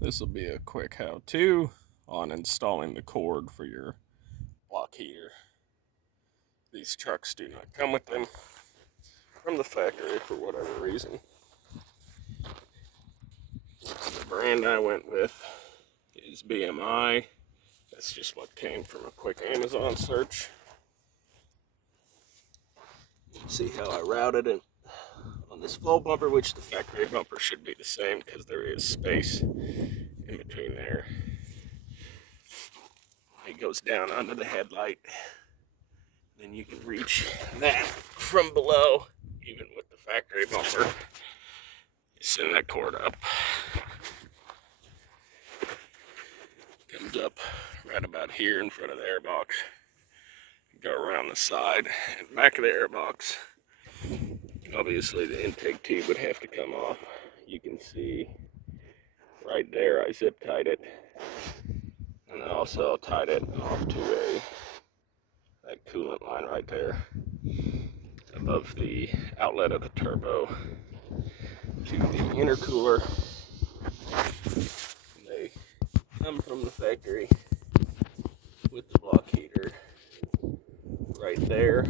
This will be a quick how-to on installing the cord for your block heater. These trucks do not come with them from the factory for whatever reason. The brand I went with is BMI. That's just what came from a quick Amazon search. See how I routed it on this flow bumper, which the factory bumper should be the same because there is space in between there. It goes down under the headlight. Then you can reach that from below, even with the factory bumper. You send that cord up. Comes up right about here in front of the airbox. Go around the side and back of the airbox. Obviously the intake tube would have to come off. You can see right there I zip tied it. And I also tied it off to that coolant line right there above the outlet of the turbo to the intercooler. They come from the factory with the block heater right there.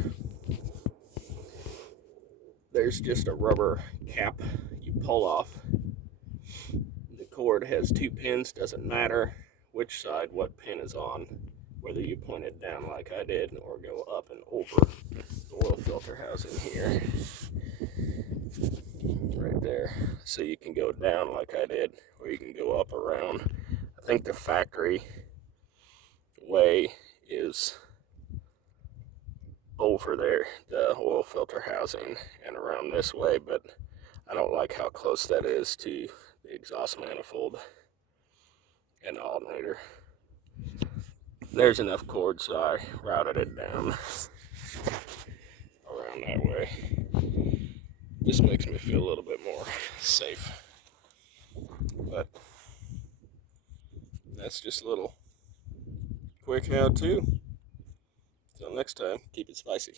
There's just a rubber cap you pull off. The cord has 2 pins, doesn't matter which side what pin is on, whether you point it down like I did or go up and over the oil filter housing here. Right there. So you can go down like I did, or you can go up around. I think the factory way is over there, the oil filter housing, and around this way, but I don't like how close that is to the exhaust manifold and alternator. There's enough cord, so I routed it down around that way. This makes me feel a little bit more safe. But that's just a little quick how-to. Until next time, keep it spicy.